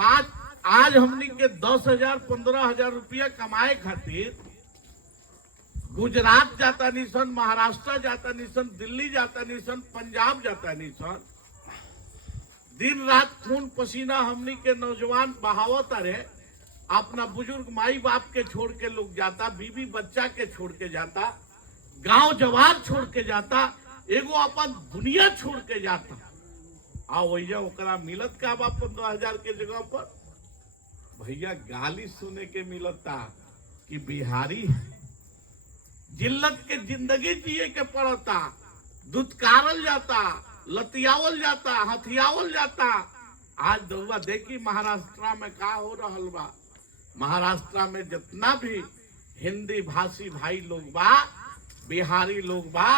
आज हमनी के 10,000 15,000 रुपया कमाए खातिर गुजरात जाता निसन, महाराष्ट्र जाता निसन, दिल्ली जाता निसन, पंजाब जाता निसन। दिन रात खून पसीना हमनी के नौजवान बहावत रहे। अपना बुजुर्ग माई बाप के छोड़ के लोग जाता, बीवी बच्चा के छोड़ के जाता, गांव जवार छोड़ के जाता, एगो अपन दुनिया छोड़ के जाता। आ वैया ओकरा मिलत का बा 15,000 के जगह पर भैया गाली सुने के मिलता कि बिहारी जिल्लत के जिंदगी जिए के पड़ता, दुत्कारल जाता, लतियावल जाता, हथियावल जाता। आज दौआ देखी महाराष्ट्र में का हो रहल बा। महाराष्ट्र में जितना भी हिंदी भाषी भाई लोग बा, बिहारी लोग बा,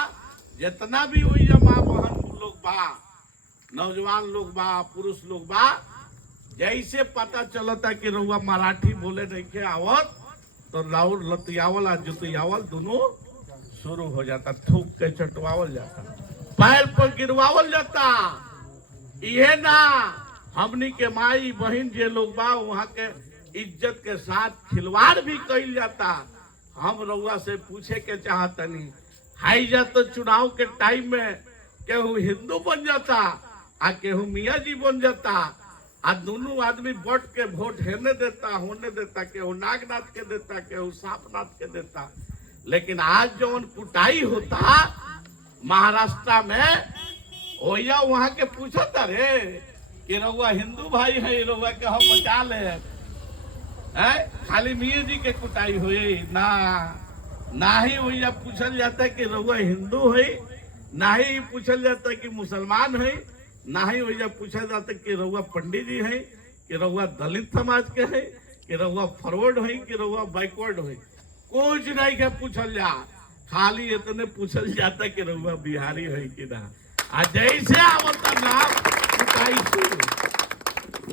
जितना भी वही माँ बहन लोग बा, नौजवान लोग बा, पुरुष लोग बा, जैसे पता चलता कि रउआ मराठी बोले नहीं के आवत तो राउर लतियावल और जुतियावल दोनों शुरू हो जाता, थूक के चटवावल जाता, पैर पर गिरवावल जाता। ये ना हमनी के माई बहन जे लोग बा वहाँ के इज्जत के साथ खिलवाड़ भी कइल जाता। हम रउआ से पूछे के चाहतनी, हाई जा तो चुनाव के टाइम में केहू हिंदू बन जाता आ केहू मियाँ जी बन जाता, आ दोनों आदमी बट के वोट हेने देता होने देता, केहू नागनाथ के देता, केहू सांपनाथ के देता। लेकिन आज जौन कुटाई होता महाराष्ट्र में, ओया वहां के पूछता रे कि रउआ हिंदू भाई है, रउआ के हम बचा ले खाली मियाँ जी के कुटाई हुई ना ही वही पूछल जाता है कि रउआ हिंदू है, ना ही पूछल जाता है कि मुसलमान है, ना ही वही पूछा जाता है कि रउआ पंडित जी है, कि रउआ दलित समाज के है, कि रउआ फॉरवर्ड है, कि रउआ बैकवर्ड है। कुछ नहीं के पूछल जा, खाली इतने पूछल जाता है कि रउआ बिहारी है कि ना। आ जैसे आवता नाम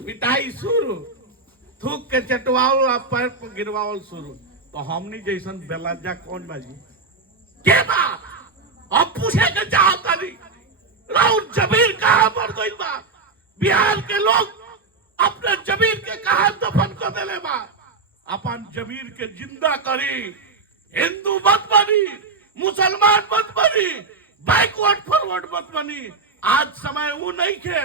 पिटाई शुरू, थूक के चटवावल, पैर पर गिरवावल शुरू। तो हमनी जैसन बेलाजा कौन बाजी के बा? अब पूछे के चाहता नहीं राउर जमीन कहाँ पर गई बा? बिहार के लोग अपने जमीन के कहा दफन कर देले बा। अपन जमीन के जिंदा करी, हिंदू मत बनी, मुसलमान मत बनी, बैकवर्ड फॉरवर्ड मत बनी। आज समय वो नहीं के,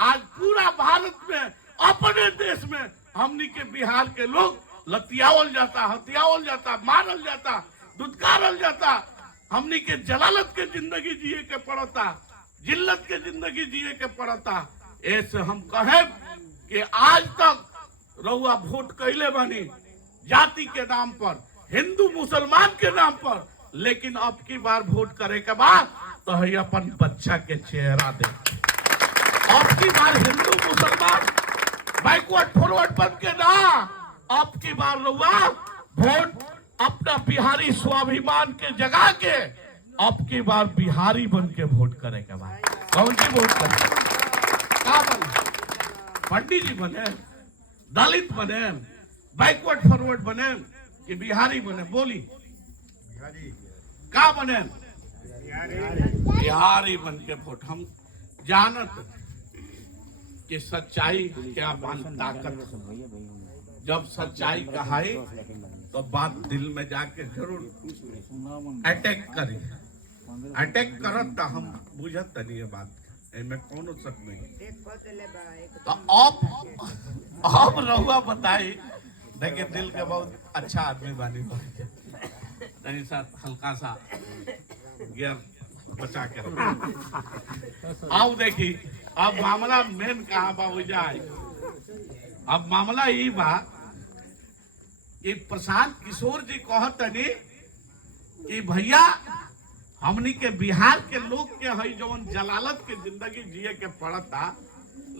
आज पूरा भारत में, अपने देश में हमनी के बिहार के लोग लतियावल जाता, हथियावल जाता, मारल जाता, दुत्कारल जाता। हमनी के जलालत के जिंदगी जिए के पड़ता, जिल्लत के जिंदगी जिए के पड़ता। ऐसे हम कहे कि आज तक रउआ वोट कैले बनी जाति के नाम पर, हिंदू मुसलमान के नाम पर, लेकिन अब की बार वोट करे के बाद तो है अपन बच्चा के चेहरा दे। अब की बार हिंदू मुसलमान बैकवर्ड फॉरवर्ड बन के ना, अब की बार रउआ वोट अपना बिहारी स्वाभिमान के जगा के अब की बार बिहारी बन के वोट करे के बाद कौन सी वोट करे? का बने? पंडित जी बने, दलित बने, बैकवर्ड फॉरवर्ड बने कि बिहारी बने? बोली का बने? बिहारी बन के वोट। हम जानत कि सच्चाई क्या ताकत, जब सच्चाई कहाई तो बात दिल में जाके जरूर अटैक करी, अटैक करत तो हम बुझत नहीं बात, इनमें कोनो शक नहीं। तो अब रहुआ बताई, देखिए दिल के बहुत अच्छा आदमी बानी, नहीं साथ हल्का सा गियर बचा के रखो। अब देखी अब मामला मेन कहाँ बा हो जाए। अब मामला ये बा कि प्रशांत किशोर जी कहतनी कि भैया हमनी के बिहार के लोग के है जवन जलालत के जिंदगी जिए के पड़ता,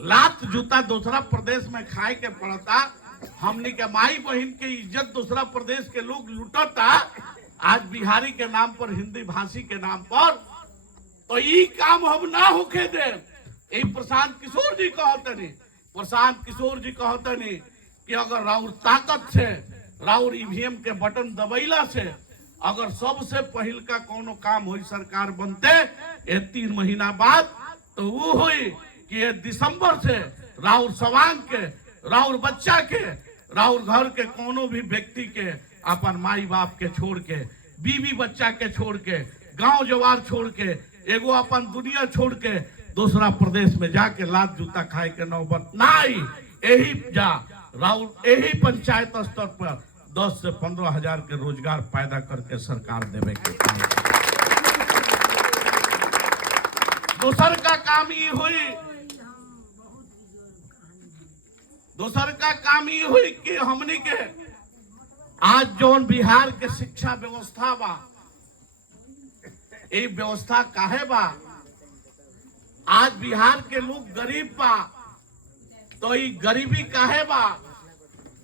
लात जूता दूसरा प्रदेश में खाए के पड़ता, हमनी के माई बहन के इज्जत दूसरा प्रदेश के लोग लूटता आज बिहारी के नाम पर, हिंदी भाषी के नाम पर। तो ये काम हम ना होके दे। प्रशांत किशोर जी कहतनी, प्रशांत किशोर जी कहतनी कि अगर राउर ताकत से, राउर ईवीएम के बटन दबैला से अगर सबसे पहिल का कोनो काम हुई सरकार बनते ये 3 महीना बाद, तो वो हुई कि ये दिसंबर से राउर सवांग के राउर बच्चा के, राउर घर के कोनो भी व्यक्ति के, अपन माई बाप के छोड़ के, बीवी बच्चा के छोड़ के, गांव जवार छोड़ के, एगो अपन दुनिया छोड़ के दूसरा प्रदेश में जाके लात जूता खाए के नौबत नहीं। यही जा राउर यही पंचायत स्तर पर 10 से 15 हजार के रोजगार पैदा करके सरकार देवे के दोसर का काम ये हुई, दोसर का काम ये हुई कि हमनी के आज जौन बिहार के शिक्षा व्यवस्था बा, ये व्यवस्था काहे बा, आज बिहार के लोग गरीब बा, तो ये गरीबी काहे बा,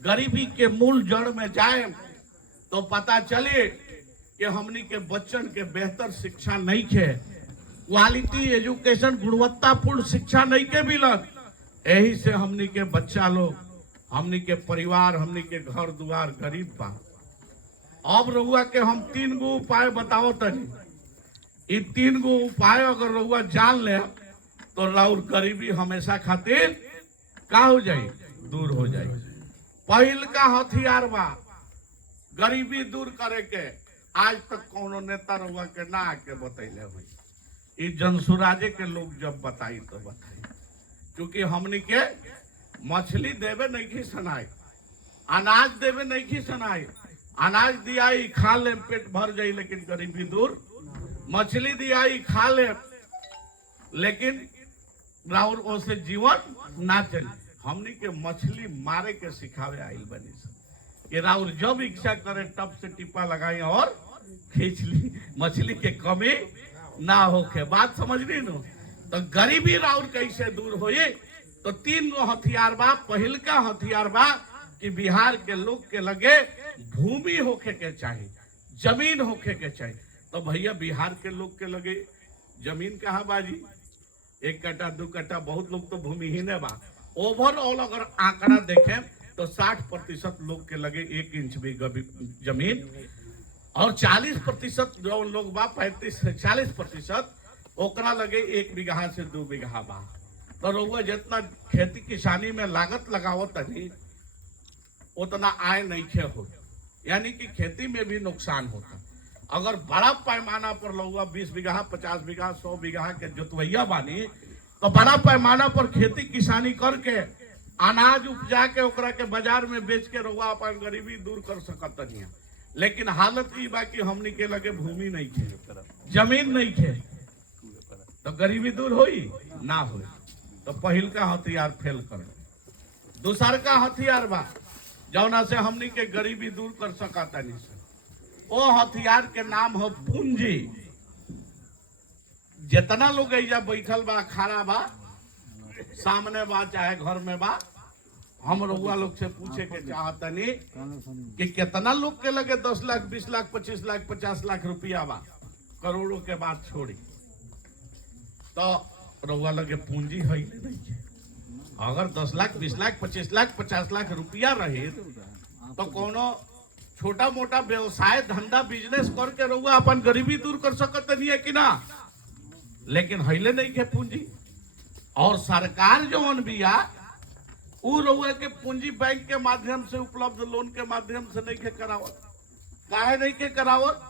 गरीबी के मूल जड़ में जाए तो पता चले कि हमनी के बच्चन के बेहतर शिक्षा नहीं के, क्वालिटी एजुकेशन गुणवत्तापूर्ण शिक्षा नहीं के मिलत। यही से हमनी के बच्चा लोग, हमनी के परिवार, हमनी के घर दुआर गरीब बा। अब रउआ के हम 3 गो उपाय बताओ तनी, ये 3 गो उपाय अगर रउआ जान ले तो राउर गरीबी हमेशा खातिर का हो जाए, दूर हो जाए। पहिल का हथियार बा गरीबी दूर करे के, आज तक कोनो नेता रउआ के ना आके बतैले हुई, ये जनसुराजे के लोग जब बताई तो बताई, क्योंकि हमनी के मछली देवे नहीं की सनाई, अनाज देवे नहीं की सनाई, अनाज दियाई खा ले पेट भर जाई लेकिन गरीबी दूर, मछली दियाई खा ले लेकिन राउर ओसे जीवन ना चले। हमनी के मछली मारे के सिखावे आइल बनी सब कि राउर जब इच्छा करे टप से टिप्पा लगाई और खींच ली, मछली के कमी ना होके। बात समझ ली नो? तो गरीबी राउर कैसे दूर होई, तो 3 गो हथियार बा। पहिल का हथियार बा कि बिहार के लोग के लगे भूमि होके के चाहिए, जमीन होके के चाहिए। तो भैया बिहार के लोग के लगे जमीन कहाँ बाजी, 1 कट्ठा 2 कट्ठा, बहुत लोग तो भूमिहीन है बा। ओवरऑल अगर आंकड़ा देखें तो 60% लोग के लगे 1 इंच भी जमीन, और 40% जो लोग बा 35 से 40% ओकरा लगे 1 बीघा से 2 बीघा बा। तो रउआ जितना खेती किसानी में लागत लगावत तनी उतना आय नहीं खे हो, यानी कि खेती में भी नुकसान होता। अगर बड़ा पैमाना पर रउआ 20 बीघा 50 बीघा 100 बीघा के जोतवैया बानी तो बड़ा पैमाना पर खेती किसानी करके अनाज उपजा के ओकरा के बाजार में बेच के रउआ अपन गरीबी दूर कर सकत तनी। लेकिन हालत ई बा कि हमनी के लगे भूमि नहीं खे, जमीन नहीं खे, तो गरीबी दूर होई ना होई। तो पहिल का हथियार फेल कर। दूसर का हथियार बा जौना से हमनी के गरीबी दूर कर सकता नहीं, वो हथियार के नाम हो पूंजी। जितना लोग ऐजा बैठल बा, खड़ा बा, सामने बा चाहे घर में बा, हम रउआ लोग से पूछे के चाहतनी कि कितना लोग के लगे 10 लाख 20 लाख 25 लाख 50 लाख रुपया बा, करोड़ों के बात छोड़ी, तो रउआ लगे पूंजी है नहीं। अगर 10 लाख 20 लाख 25 लाख 50 लाख रुपया रहे तो कोनो छोटा मोटा व्यवसाय धंधा बिजनेस करके रउआ अपन गरीबी दूर कर सकत नहीं है कि ना, लेकिन हिले नहीं के पूंजी। और सरकार जौन बिया उ रउआ के पूंजी बैंक के माध्यम से उपलब्ध लोन के माध्यम से नहीं के करावत। काहे नहीं के करावत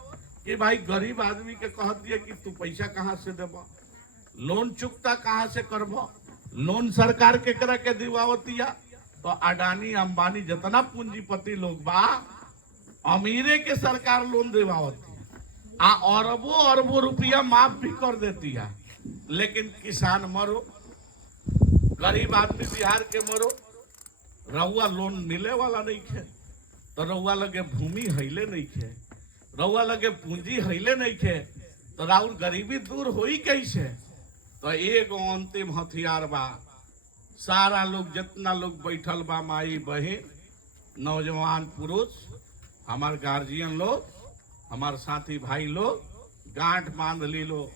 कि भाई गरीब आदमी के कहत दिए कि तू पैसा कहाँ से देबा, लोन चुकता कहाँ से करबो, लोन सरकार के करा के दिवावतिया। तो अडानी अंबानी जितना पूंजीपति लोग बा, अमीरे के सरकार लोन दिवावती आ अरबों अरबों रुपया माफ भी कर देती है, लेकिन किसान मरो, गरीब आदमी बिहार के मरो, रउआ लोन मिले वाला नहीं खे। तो रउआ लगे भूमि हिले नहीं खे, रउआ लगे पूंजी हिले नहीं खे, तो राउर गरीबी दूर होई कैसे। तो एगो अंतिम हथियार बा, सारा लोग जितना लोग बैठल बा, माई बहन नौजवान पुरुष, हमार गार्जियन लोग, हमार साथी भाई लोग, गांठ बांध ली लो।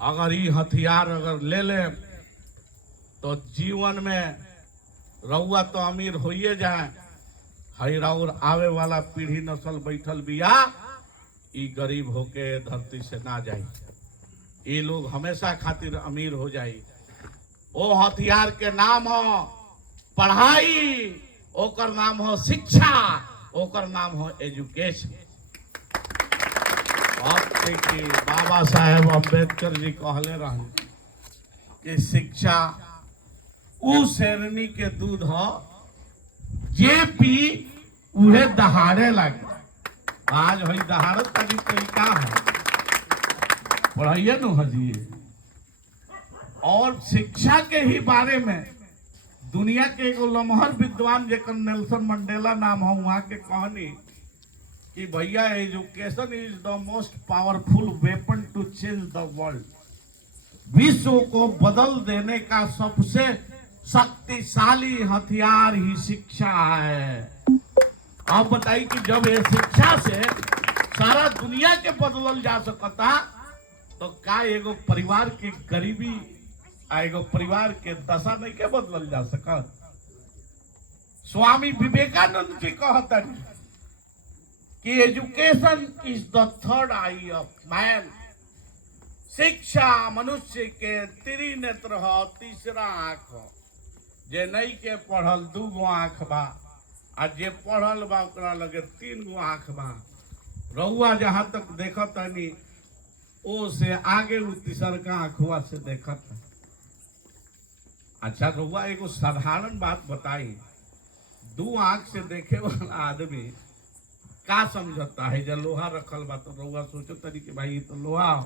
अगर ये हथियार अगर ले ले तो जीवन में रउआ तो अमीर होइए जाए, हई राउर आवे वाला पीढ़ी नस्ल बैठल बिया, ई गरीब होके धरती से ना जाई, ये लोग हमेशा खातिर अमीर हो जाई। ओ हथियार के नाम हो पढ़ाई, ओकर नाम हो शिक्षा, ओकर नाम हो एजुकेशन। बाबा साहेब अम्बेडकर जी कहले रहे कि शिक्षा उ शेरनी के दूध हो जे पी उहे दहाड़े लगे। आज वही दहाड़त का तरीका है, पढ़ाइए न हजिए। और शिक्षा के ही बारे में दुनिया के एगो लमहर विद्वान जेकर नेल्सन मंडेला नाम हो, वहां के कहनी कि भैया education is the most powerful weapon to change the world. विश्व को बदल देने का सबसे शक्तिशाली हथियार ही शिक्षा है। आप बताइए कि जब ये शिक्षा से सारा दुनिया के बदलल जा सकता, तो का एगो परिवार के गरीबी आ एगो परिवार के दशा नहीं के बदलल जा सकत। स्वामी विवेकानंद जी कहता कि education is the third I of man. शिक्षा मनुष्य के त्रिनेत्र हो, तीसरा आंख हो। जे नहीं के पढ़ल 2 गो आंख बा, आ जे पढ़ल बा ओकरा लगे 3 गो आंख बा। रउआ जहां तक देखत हनी ओ से आगे उ तीसरका आंखवा से देखत है। अच्छा रउआ एगो साधारण बात बताई, 2 आंख से देखे वाला आदमी का समझता है? जब लोहा रखल बा तो रउआ सोचो तरी कि भाई ये तो लोहा हो,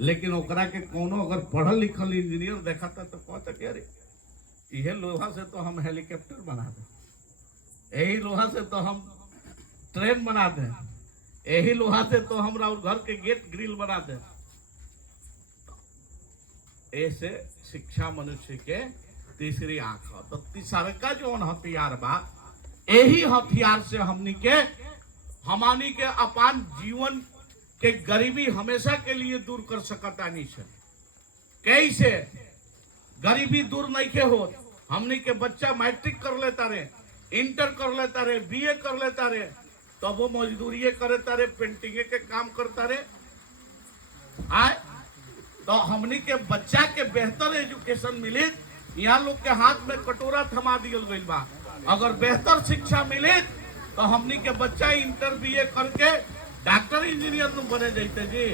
लेकिन ओकरा के कोनो अगर पढ़ल लिखल इंजीनियर देखा था तो कहता कि अरे यह लोहा से तो हम हेलीकॉप्टर बना दें, यही लोहा से तो हम ट्रेन बना दें, यही लोहा से तो हम घर के गेट ग्रिल बना दें। ऐसे शिक्षा मनुष्य के तीसरी आंख हो। तो तीसरका जो हथियार बा, यही हथियार से हमनी के अपान जीवन के गरीबी हमेशा के लिए दूर कर सकता नहीं है। कैसे गरीबी दूर नहीं के हो? हमनी के बच्चा मैट्रिक कर लेता रे, इंटर कर लेता रे, बीए कर लेता रे, तब वो मजदूरी करता रे, पेंटिंग के काम करता रे। आए तो हमनी के बच्चा के बेहतर एजुकेशन मिले। यहाँ लोग के हाथ में कटोरा थमा दियल गइल बा। अगर बेहतर शिक्षा मिले तो हमनी के बच्चा इंटर बीए करके डॉक्टर इंजीनियर बने जाते जी।